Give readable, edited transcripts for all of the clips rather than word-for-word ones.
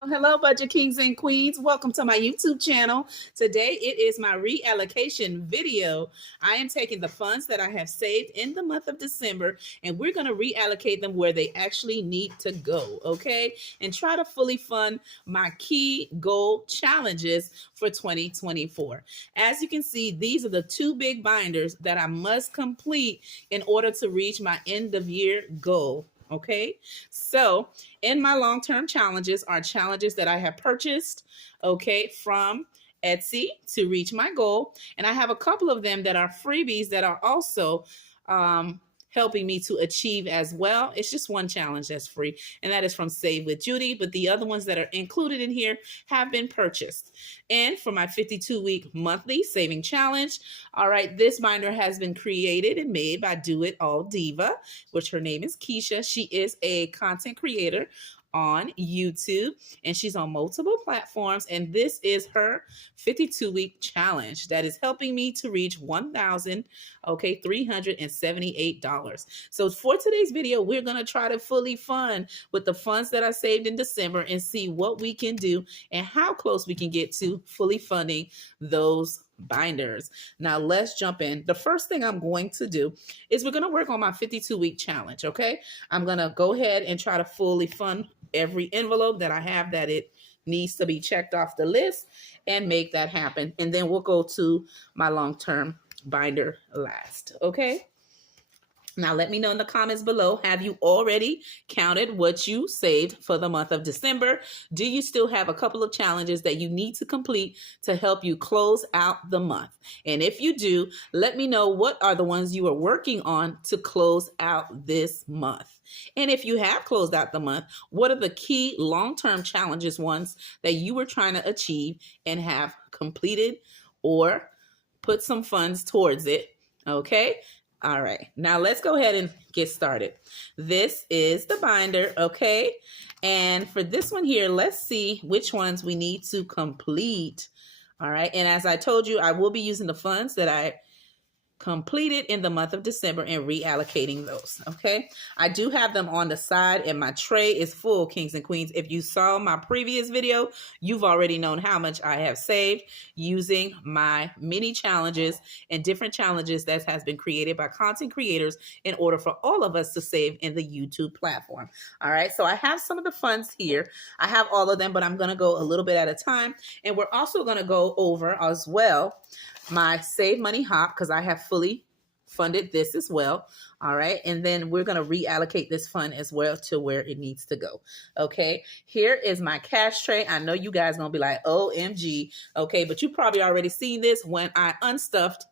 Hello, budget kings and queens. Welcome to my YouTube channel. Today it is my reallocation video. I am taking the funds that I have saved in the month of December and we're going to reallocate them where they actually need to go, okay? And try to fully fund my key goal challenges for 2024. As you can see, these are the two big binders that I must complete in order to reach my end of year goal. Okay, so in my long-term challenges are challenges that I have purchased, okay, from Etsy to reach my goal. And I have a couple of them that are freebies that are also helping me to achieve as well. It's just one challenge that's free, and that is from Save with Judy, but the other ones that are included in here have been purchased. And for my 52-week monthly saving challenge, all right, this binder has been created and made by Do It All Diva, which her name is 𝐂𝐚𝐬𝐡. She is a content creator on YouTube and she's on multiple platforms, and this is her 52-week challenge that is helping me to reach $1,378. So for today's video, we're going to try to fully fund with the funds that I saved in December and see what we can do and how close we can get to fully funding those binders. Now let's jump in. The first thing I'm going to do is we're going to work on my 52-week challenge. Okay, I'm going to go ahead and try to fully fund every envelope that I have that it needs to be checked off the list and make that happen. And then we'll go to my long-term binder last. Okay. Now, let me know in the comments below, have you already counted what you saved for the month of December? Do you still have a couple of challenges that you need to complete to help you close out the month? And if you do, let me know what are the ones you are working on to close out this month. And if you have closed out the month, what are the key long-term challenges ones that you were trying to achieve and have completed or put some funds towards it? Okay. All right, now let's go ahead and get started. This is the binder, okay? And for this one here, let's see which ones we need to complete. All right, and as I told you, I will be using the funds that I completed in the month of December and reallocating those. Okay, I do have them on the side and my tray is full, kings and queens. If you saw my previous video, you've already known how much I have saved using my mini challenges and different challenges that has been created by content creators in order for all of us to save in the YouTube platform. All right, so I have some of the funds here. I have all of them, but I'm going to go a little bit at a time, and we're also going to go over as well my save money hop because I have fully funded this as well. All right. And then we're going to reallocate this fund as well to where it needs to go. Okay. Here is my cash tray. I know you guys going to be like, OMG. Okay. But you probably already seen this when I unstuffed,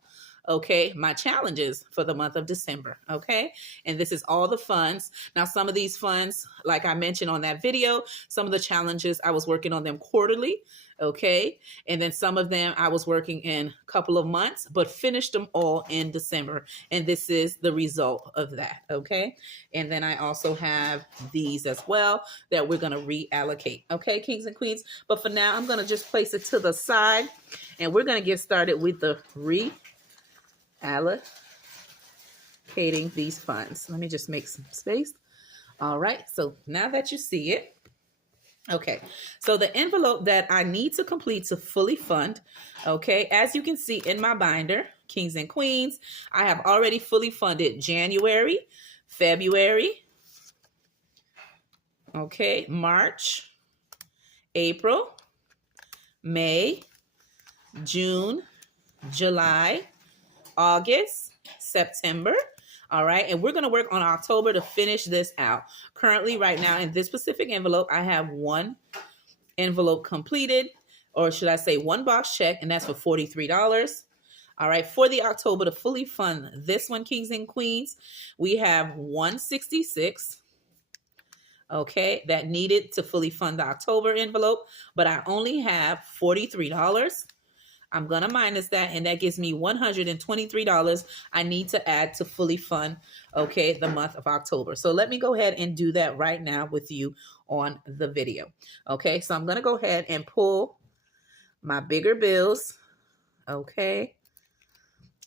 okay, my challenges for the month of December. Okay. And this is all the funds. Now, some of these funds, like I mentioned on that video, some of the challenges, I was working on them quarterly. Okay. And then some of them I was working in a couple of months, but finished them all in December. And this is the result of that. Okay. And then I also have these as well that we're going to reallocate. Okay, kings and queens. But for now, I'm going to just place it to the side and we're going to get started with the reallocating these funds. Let me just make some space. All right. So now that you see it, okay, so the envelope that I need to complete to fully fund, okay, as you can see in my binder, kings and queens, I have already fully funded January, February, okay, March, April, May, June, July, August, September. All right, and we're going to work on October to finish this out. Currently, right now, in this specific envelope, I have one envelope completed, or should I say one box check, and that's for $43. All right, for the October to fully fund this one, kings and queens, we have $166, okay, that needed to fully fund the October envelope, but I only have $43. I'm going to minus that, and that gives me $123 I need to add to fully fund, okay, the month of October. So let me go ahead and do that right now with you on the video. Okay, so I'm going to go ahead and pull my bigger bills, okay,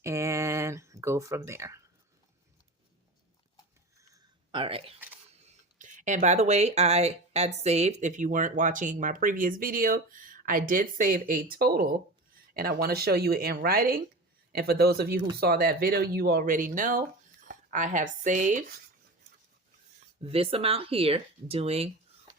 and go from there. All right. And by the way, I had saved, if you weren't watching my previous video, I did save a total, and I want to show you it in writing. And for those of you who saw that video, you already know I have saved this amount here doing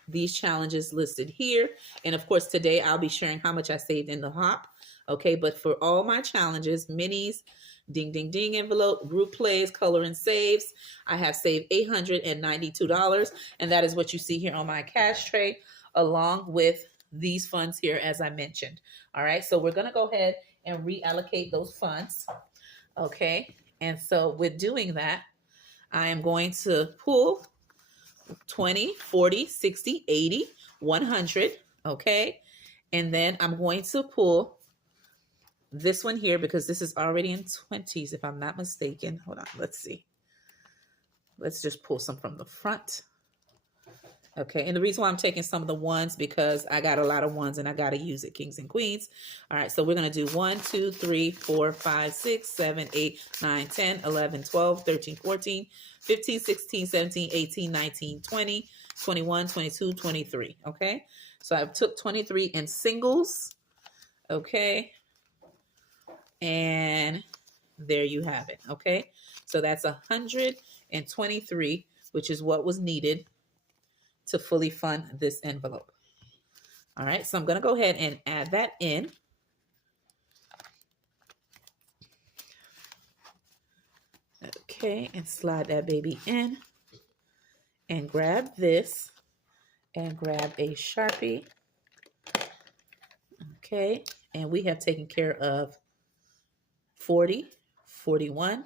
these challenges listed here. And of course, today I'll be sharing how much I saved in the hop. Okay, but for all my challenges, minis, ding, ding, ding envelope, group plays, color and saves, I have saved $892. And that is what you see here on my cash tray, along with these funds here, as I mentioned. All right, so we're going to go ahead and reallocate those funds. Okay, and so with doing that, I am going to pull 20, 40, 60, 80, 100. Okay, and then I'm going to pull this one here because this is already in 20s, if I'm not mistaken. Hold on, let's see. Let's just pull some from the front. Okay, and the reason why I'm taking some of the ones because I got a lot of ones and I got to use it, kings and queens. All right, so we're going to do 1, 2, 3, 4, 5, 6, 7, 8, 9, 10, 11, 12, 13, 14, 15, 16, 17, 18, 19, 20, 21, 22, 23. Okay, so I took 23 in singles. Okay, and there you have it. Okay, so that's 123, which is what was needed to fully fund this envelope. All right, so I'm going to go ahead and add that in. Okay, and slide that baby in and grab this and grab a Sharpie. Okay, and we have taken care of 40, 41,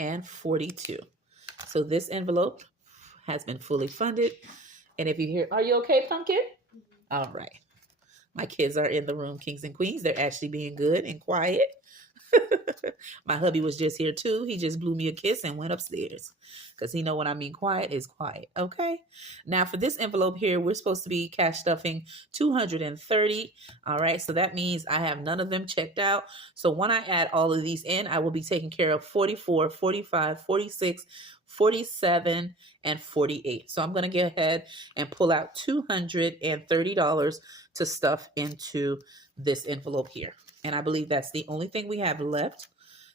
and 42. So this envelope has been fully funded. And if you hear, are you okay, Pumpkin? All right. My kids are in the room, kings and queens. They're actually being good and quiet. My hubby was just here too. He just blew me a kiss and went upstairs because he know when I mean quiet is quiet. Okay. Now for this envelope here, we're supposed to be cash stuffing 230. All right. So that means I have none of them checked out. So when I add all of these in, I will be taking care of 44, 45, 46, 47, and 48. So I'm going to go ahead and pull out $230 to stuff into this envelope here. And I believe that's the only thing we have left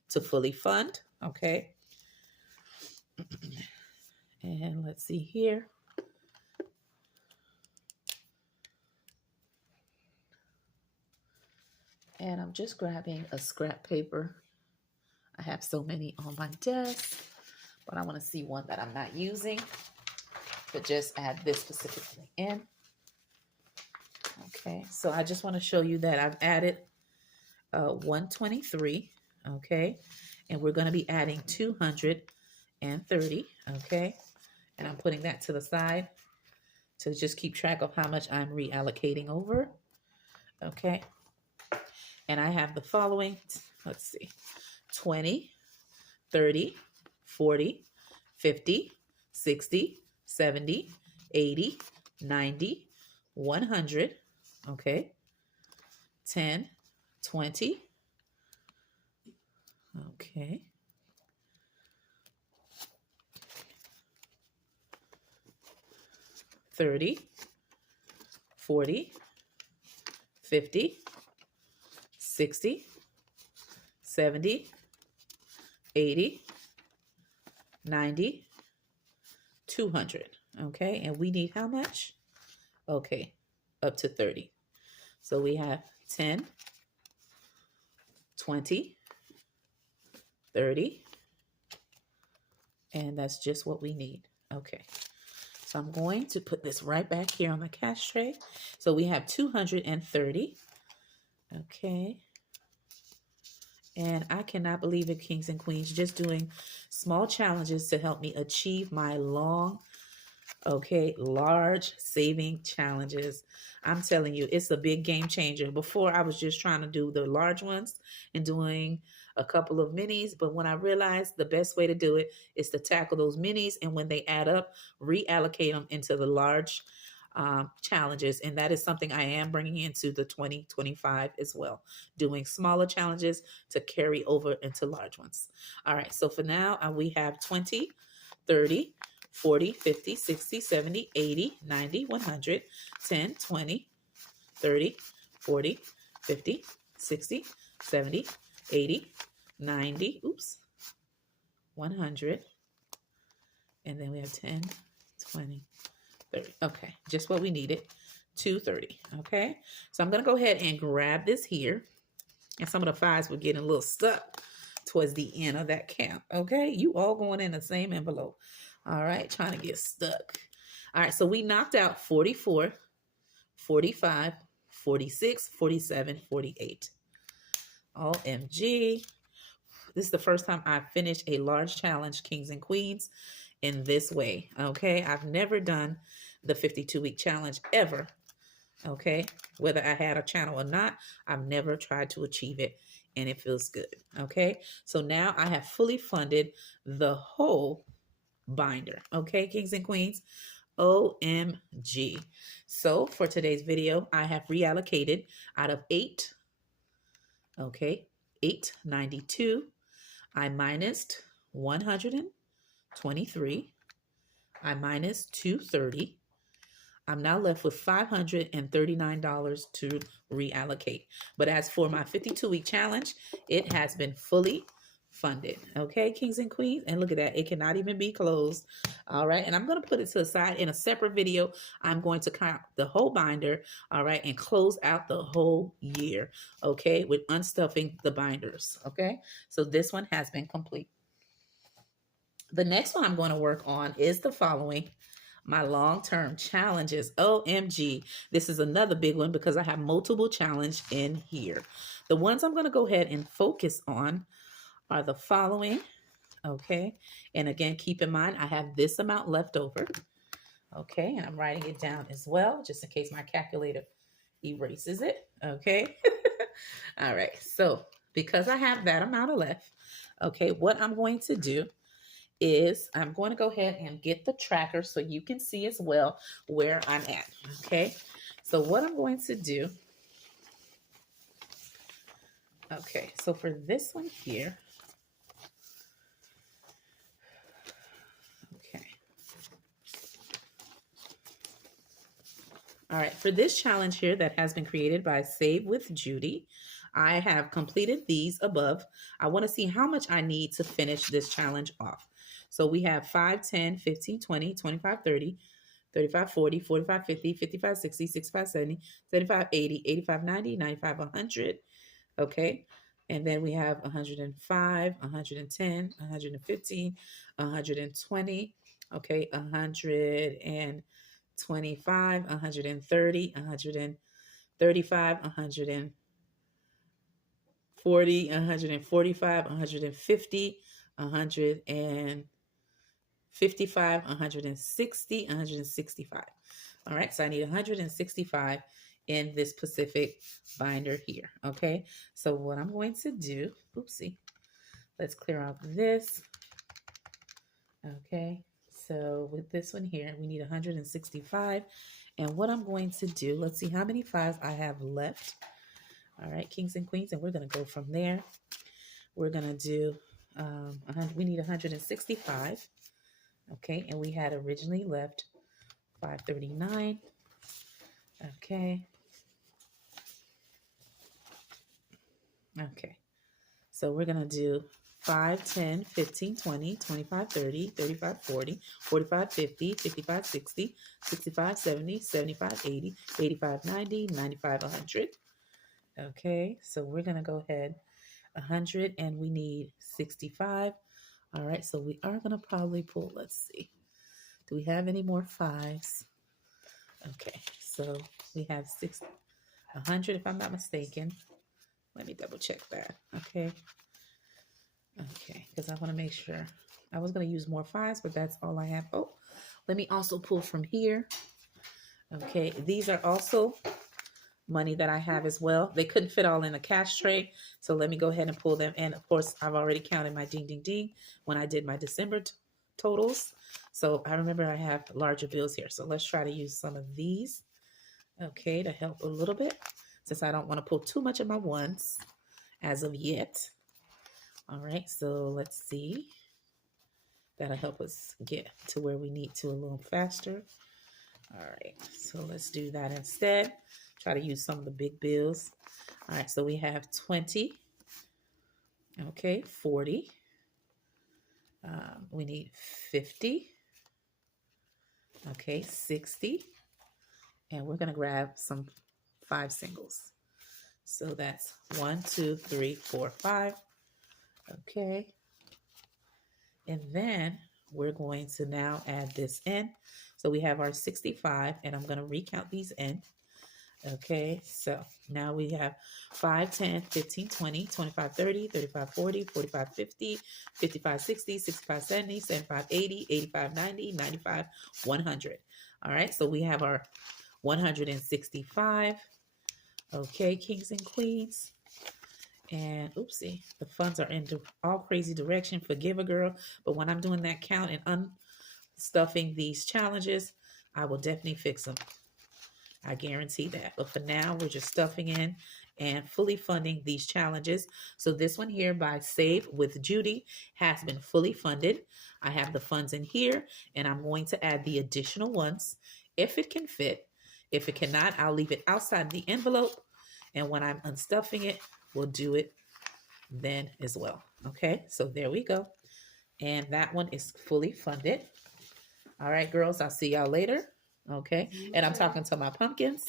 to fully fund. Okay. And let's see here. And I'm just grabbing a scrap paper. I have so many on my desk, but I want to see one that I'm not using, but just add this specifically in. Okay, so I just want to show you that I've added 123, okay, and we're going to be adding 230, okay, and I'm putting that to the side to just keep track of how much I'm reallocating over, okay, and I have the following, let's see, 20, 30, 40, 50, 60, 70, 80, 90, 100, okay, 10, 20, okay, 30, 40, 50, 60, 70, 80, 90, 200, okay, and we need how much? Okay, up to 30. So we have 10, 20, 30, and that's just what we need. Okay, so I'm going to put this right back here on the cash tray. So we have 230. Okay, and I cannot believe it, kings and queens, just doing small challenges to help me achieve my large saving challenges. I'm telling you, it's a big game changer. Before, I was just trying to do the large ones and doing a couple of minis. But when I realized the best way to do it is to tackle those minis, and when they add up, reallocate them into the large challenges. And that is something I am bringing into the 2025 as well, doing smaller challenges to carry over into large ones. All right. So for now, we have 20, 30, 40, 50, 60, 70, 80, 90, 100, 10, 20, 30, 40, 50, 60, 70, 80, 90, oops, 100. And then we have 10, 20, 30. Okay, just what we needed. 230. Okay, so I'm going to go ahead and grab this here. And some of the fives were getting a little stuck towards the end of that count. Okay, you all going in the same envelope. All right, trying to get stuck. All right, so we knocked out 44, 45, 46, 47, 48. OMG. This is the first time I've finished a large challenge, Kings and Queens, in this way. Okay, I've never done the 52-week challenge ever. Okay, whether I had a channel or not, I've never tried to achieve it, and it feels good. Okay, so now I have fully funded the whole binder. Okay, Kings and Queens, OMG. So for today's video, I have reallocated out of 8. Okay, 892. I minused 123. I minus 230. I'm now left with $539 to reallocate. But as for my 52-week challenge, it has been fully funded. Okay, Kings and Queens. And look at that. It cannot even be closed. All right. And I'm going to put it to the side in a separate video. I'm going to count the whole binder. All right. And close out the whole year. Okay. With unstuffing the binders. Okay. So this one has been complete. The next one I'm going to work on is the following. My long-term challenges. OMG. This is another big one because I have multiple challenges in here. The ones I'm going to go ahead and focus on are the following. Okay. And again, keep in mind, I have this amount left over. Okay. And I'm writing it down as well, just in case my calculator erases it. Okay. All right. So because I have that amount left, okay, what I'm going to do is I'm going to go ahead and get the tracker so you can see as well where I'm at. Okay, so what I'm going to do, okay, so for this one here, okay, all right, for this challenge here that has been created by Save with Judy, I have completed these above. I want to see how much I need to finish this challenge off. So we have 5, 10, 15, 20, 25, 30, 35, 40, 45, 50, 55, 60, 65, 70, 75, 80, 85, 90, 95, 100. Okay. And then we have 105, 110, 115, 120. Okay. 125, 130, 135, 140, 145, 150, 155, 160, 165. All right, so I need 165 in this specific binder here. Okay, so what I'm going to do, oopsie, let's clear out this. Okay, so with this one here, we need 165. And what I'm going to do, let's see how many fives I have left. All right, Kings and Queens, and we're going to go from there. We're going to do, we need 165. Okay, and we had originally left 539. Okay. Okay, so we're going to do 5, 10, 15, 20, 25, 30, 35, 40, 45, 50, 55, 60, 65, 70, 75, 80, 85, 90, 95, 100. Okay, so we're going to go ahead 100 and we need 65. All right, so we are going to probably pull, let's see. Do we have any more fives? Okay, so we have 100 if I'm not mistaken. Let me double check that. Okay. Okay, because I want to make sure. I was going to use more fives, but that's all I have. Oh, let me also pull from here. Okay, these are also money that I have as well. They couldn't fit all in a cash tray, so let me go ahead and pull them. And of course, I've already counted my ding, ding, ding when I did my December totals. So I remember I have larger bills here. So let's try to use some of these, okay, to help a little bit, since I don't want to pull too much of my ones as of yet. All right, so let's see. That'll help us get to where we need to a little faster. All right, so let's do that instead. Try to use some of the big bills. All right, so we have 20. Okay, 40. We need 50. Okay, 60. And we're going to grab some 5 singles. So that's 1, 2, 3, 4, 5. Okay. And then we're going to now add this in. So we have our 65, and I'm going to recount these in. Okay, so now we have 5, 10, 15, 20, 25, 30, 35, 40, 45, 50, 55, 60, 65, 70, 75, 80, 85, 90, 95, 100. All right, so we have our 165. Okay, kings and queens. And oopsie, the funds are in all crazy direction. Forgive a girl. But when I'm doing that count and unstuffing these challenges, I will definitely fix them. I guarantee that. But for now, we're just stuffing in and fully funding these challenges. So this one here by Save with Judy has been fully funded. I have the funds in here, and I'm going to add the additional ones if it can fit. If it cannot, I'll leave it outside the envelope. And when I'm unstuffing it, we'll do it then as well. Okay, so there we go. And that one is fully funded. All right, girls, I'll see y'all later. Okay, and I'm talking to my pumpkins.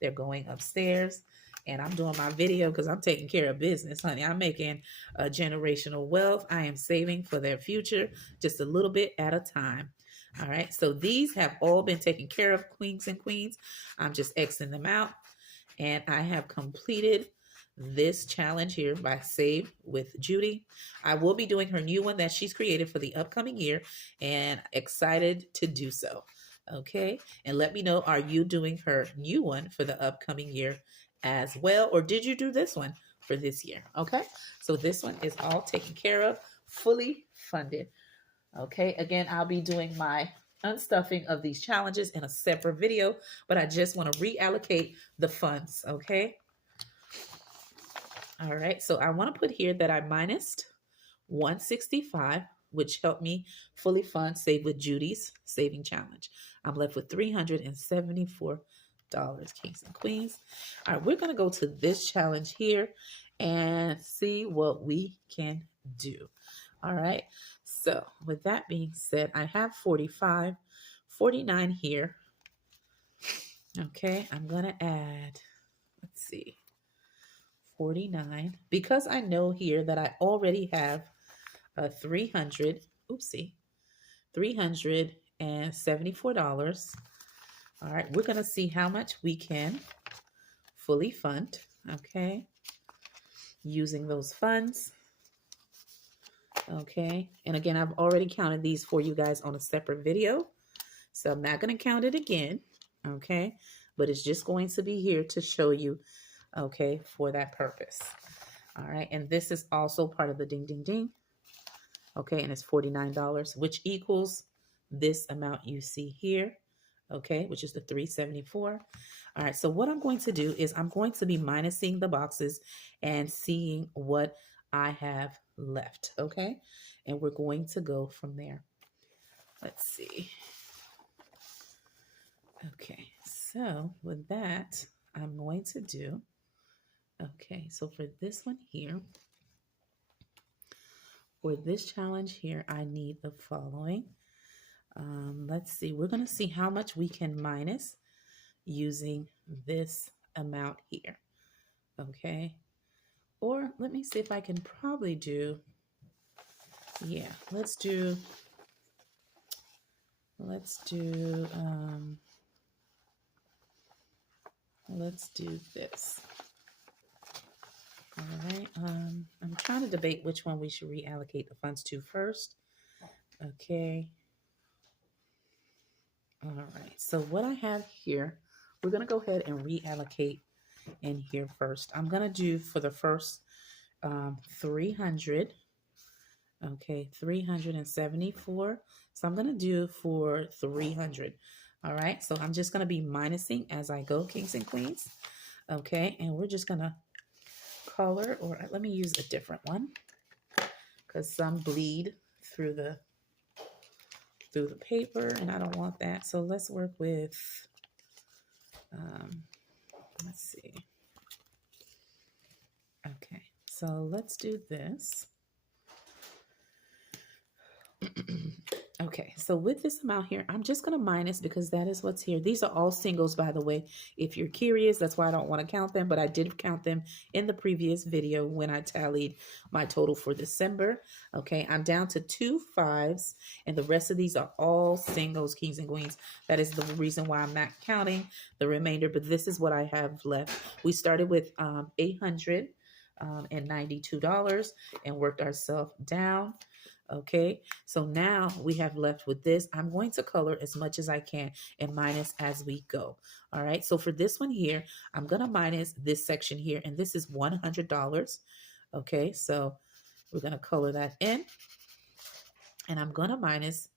They're going upstairs, and I'm doing my video because I'm taking care of business, honey. I'm making a generational wealth. I am saving for their future, just a little bit at a time. All right, so these have all been taken care of, queens and queens. I'm just Xing them out, and I have completed this challenge here by Save with Judy. I will be doing her new one that she's created for the upcoming year, and excited to do so. Okay, and let me know, are you doing her new one for the upcoming year as well, or did you do this one for this year? Okay, so this one is all taken care of, fully funded. Okay, again, I'll be doing my unstuffing of these challenges in a separate video, but I just want to reallocate the funds. Okay, all right, so I want to put here that I minused 165, which helped me fully fund Save with Judy's saving challenge. I'm left with $374, kings and queens. All right, we're going to go to this challenge here and see what we can do. All right, so with that being said, I have 45, 49 here. Okay, I'm going to add, let's see, 49, because I know here that I already have $374. All right, we're going to see how much we can fully fund, okay, using those funds. Okay, and again, I've already counted these for you guys on a separate video, so I'm not going to count it again, okay, but it's just going to be here to show you, okay, for that purpose. All right, and this is also part of the ding, ding, ding. Okay, and it's $49, which equals this amount you see here, okay, which is the 374. All right, so what I'm going to do is I'm going to be minusing the boxes and seeing what I have left, okay, and we're going to go from there. Let's see. Okay, so with that, I'm going to do, okay, so for this one here, for this challenge here, I need the following. Let's see, we're going to see how much we can minus using this amount here, okay? Or let me see if I can probably do, yeah, let's do this. All right, I'm trying to debate which one we should reallocate the funds to first. Okay. All right, so what I have here, we're going to go ahead and reallocate in here first. I'm going to do for the first 300, okay, 374. So I'm going to do for 300. All right, so I'm just going to be minusing as I go, kings and queens. Okay, and we're just going to color, or let me use a different one because some bleed through the through the paper, and I don't want that. So let's work with, let's see. Okay, so let's do this. Okay, so with this amount here, I'm just going to minus because that is what's here. These are all singles, by the way. If you're curious, that's why I don't want to count them, but I did count them in the previous video when I tallied my total for December. Okay, I'm down to 2 5s, and the rest of these are all singles, kings and queens. That is the reason why I'm not counting the remainder, but this is what I have left. We started with $892 and worked ourselves down. Okay, so now we have left with this. I'm going to color as much as I can and minus as we go. All right, so for this one here, I'm going to minus this section here, and this is $100. Okay, so we're going to color that in, and I'm going to minus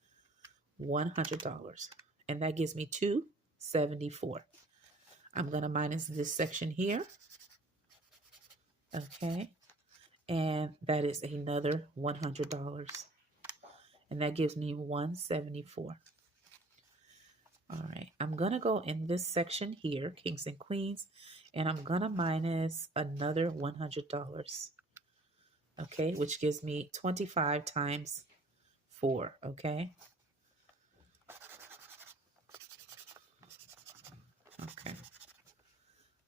$100, and that gives me $274. I'm going to minus this section here. Okay, and that is another $100. And that gives me $174. All right, I'm going to go in this section here, kings and queens, and I'm going to minus another $100. Okay, which gives me 25 times 4. Okay. Okay.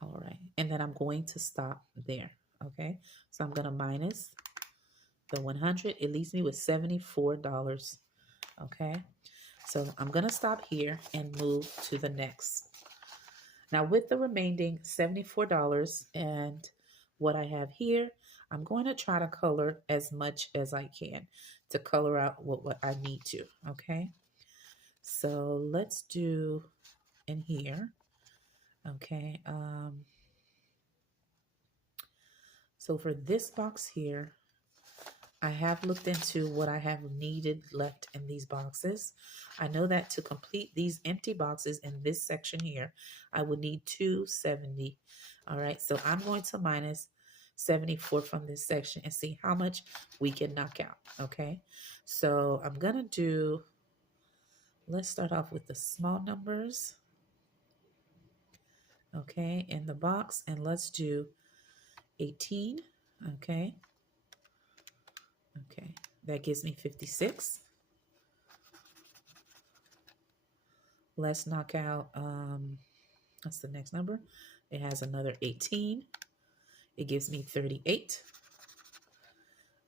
All right, and then I'm going to stop there. Okay, so I'm going to minus the 100. It leaves me with $74. Okay, so I'm going to stop here and move to the next. Now with the remaining $74 and what I have here, I'm going to try to color as much as I can to color out what I need to. Okay, so let's do in here. Okay, so for this box here, I have looked into what I have needed left in these boxes. I know that to complete these empty boxes in this section here, I would need 270. All right, so I'm going to minus 74 from this section and see how much we can knock out. Okay, so I'm going to do, let's start off with the small numbers. Okay, in the box, and let's do 18. Okay. Okay, that gives me 56. Let's knock out, that's the next number. It has another 18. It gives me 38.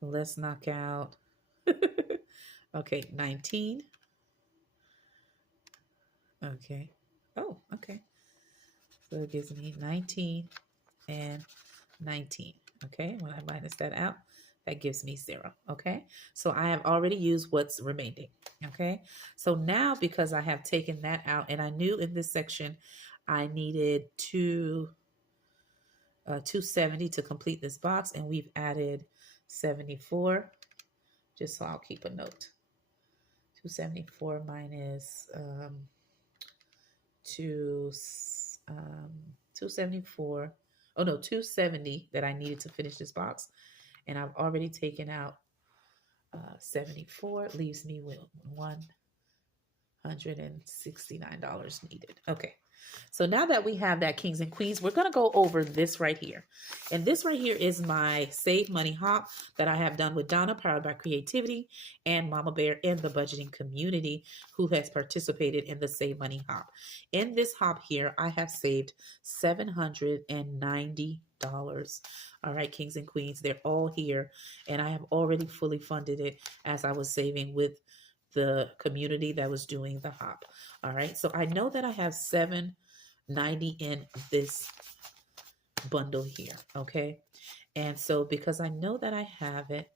Let's knock out, okay, 19. Okay, oh, okay. So it gives me 19 and 19. Okay, when I minus that out, that gives me 0. Okay, so I have already used what's remaining. Okay, so now because I have taken that out, and I knew in this section I needed 270 to complete this box, and we've added 74, just so I'll keep a note. 274 minus 274. Oh no, 270 that I needed to finish this box. And I've already taken out 74. It leaves me with $169 needed. Okay. So now that we have that, kings and queens, we're going to go over this right here. And this right here is my Save Money Hop that I have done with Donna, powered by creativity, and Mama Bear in the budgeting community, who has participated in the Save Money Hop. In this hop here, I have saved $790. All right, kings and queens, they're all here. And I have already fully funded it as I was saving with the community that was doing the hop. All right, so I know that I have $790 in this bundle here. Okay, and so because I know that I have it,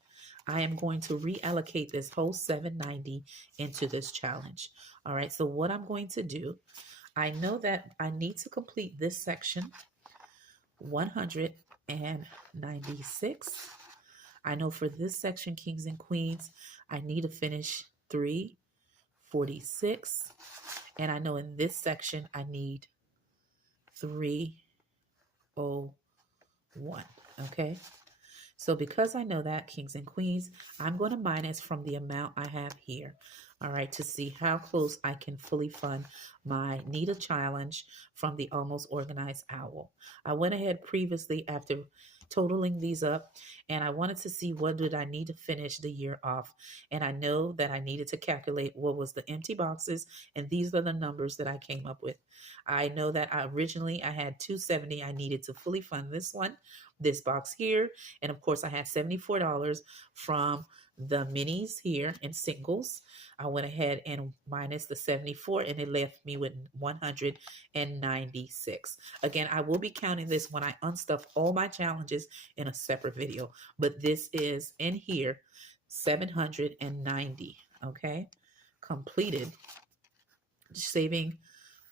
I am going to reallocate this whole $790 into this challenge. All right, so what I'm going to do, I know that I need to complete this section 196. I know for this section, kings and queens, I need to finish 346. And I know in this section, I need 301. Okay. So because I know that, kings and queens, I'm going to minus from the amount I have here. all right, to see how close I can fully fund my Nita challenge from the Almost Organized Owl. I went ahead previously after totaling these up, and I wanted to see what did I need to finish the year off. And I know that I needed to calculate what was the empty boxes, and these are the numbers that I came up with. I know that originally I had 270 I needed to fully fund this one, this box here, and of course I had $74 from the minis here and singles. I went ahead and minus the 74 and it left me with 196. Again, I will be counting this when I unstuff all my challenges in a separate video, but this is in here 790, okay? Completed saving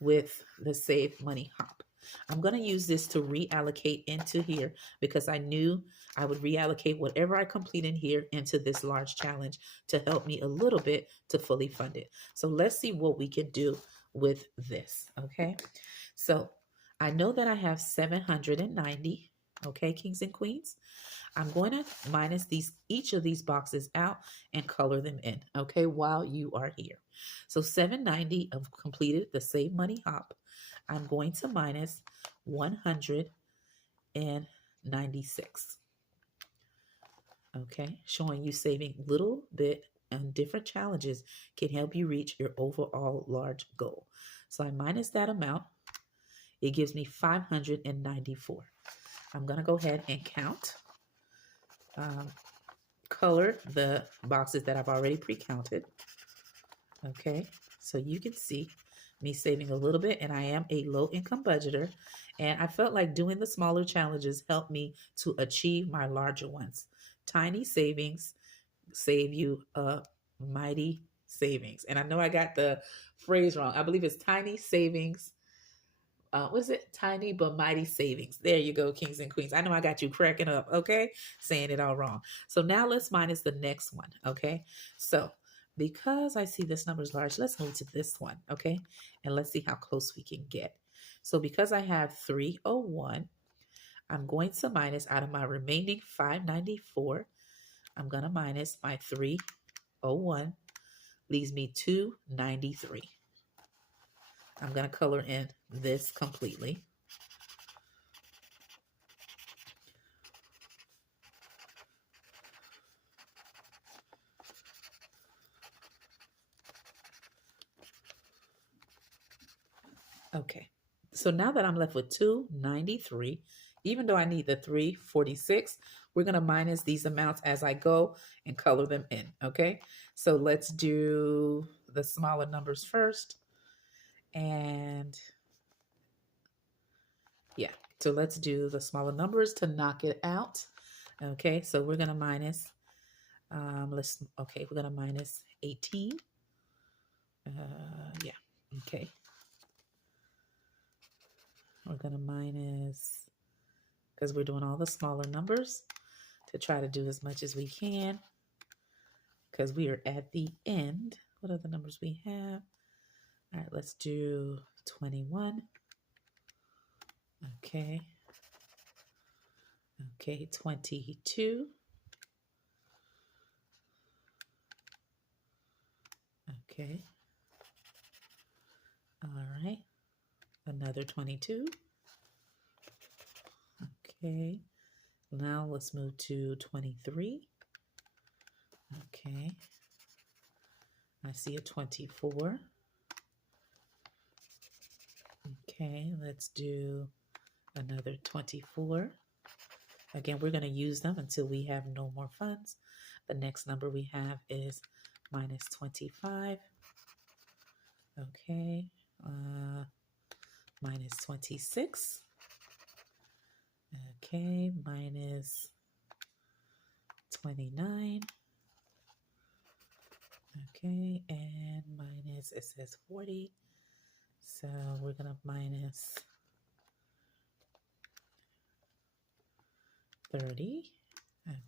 with the Save Money Hop. I'm going to use this to reallocate into here because I knew I would reallocate whatever I complete in here into this large challenge to help me a little bit to fully fund it. So let's see what we can do with this, okay? So I know that I have 790, okay, kings and queens. I'm going to minus each of these boxes out and color them in, okay, while you are here. So 790 of completed the Save Money Hop. I'm going to minus 196. Okay, showing you saving little bit and different challenges can help you reach your overall large goal. So I minus that amount. It gives me 594. I'm going to go ahead and count. Color the boxes that I've already pre-counted. Okay, so you can see me saving a little bit, and I am a low-income budgeter, and I felt like doing the smaller challenges helped me to achieve my larger ones. Tiny savings save you a mighty savings. And I know I got the phrase wrong. I believe it's tiny savings. What is it? Tiny but mighty savings. There you go, kings and queens. I know I got you cracking up, okay? Saying it all wrong. So now let's minus the next one, okay? So because I see this number is large, let's move to this one, okay? And let's see how close we can get. So because I have 301, I'm going to minus out of my remaining 594. I'm going to minus my 301, leaves me 293. I'm going to color in this completely. Okay, so now that I'm left with 293, even though I need the 346, we're going to minus these amounts as I go and color them in, okay? So let's do the smaller numbers first. And yeah, so let's do the smaller numbers to knock it out. Okay, so we're going to minus, we're going to minus 18. Yeah, okay. We're going to minus, because we're doing all the smaller numbers to try to do as much as we can, because we are at the end. What are the numbers we have? All right, let's do 21. Okay. Okay, 22. Okay. All right. Another 22. Okay. Now let's move to 23. Okay. I see a 24. Okay, let's do another 24. Again, we're going to use them until we have no more funds. The next number we have is minus 25. Okay, minus 26. Okay, minus 29. Okay, and minus, it says 40. So we're going to minus 30.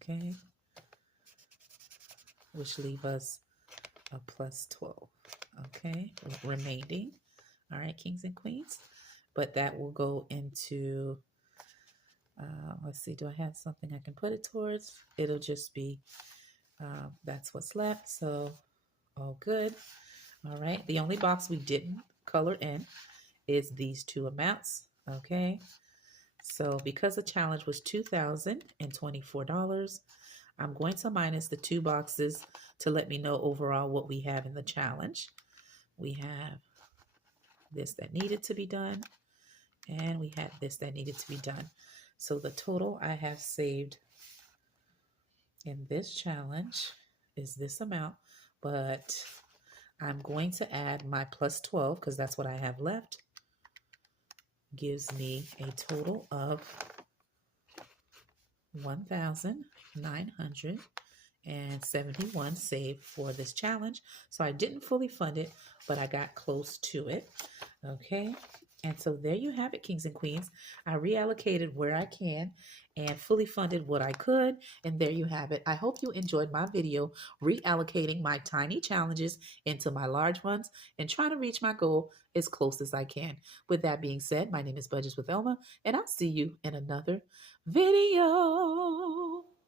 Okay, which leave us a plus 12. Okay, remaining. All right, kings and queens. But that will go into, let's see, do I have something I can put it towards? It'll just be, that's what's left. So, All good. All right. The only box we didn't color in is these two amounts. Okay. So because the challenge was $2,024, I'm going to minus the two boxes to let me know overall what we have in the challenge. We have this that needed to be done, and we had this that needed to be done. So the total I have saved in this challenge is this amount, but I'm going to add my plus 12 because that's what I have left. Gives me a total of $1,971 saved for this challenge. So I didn't fully fund it, but I got close to it. Okay. And so there you have it, kings and queens. I reallocated where I can and fully funded what I could. And there you have it. I hope you enjoyed my video reallocating my tiny challenges into my large ones and trying to reach my goal as close as I can. With that being said, my name is Budgets with 𝐂𝐚𝐬𝐡, and I'll see you in another video.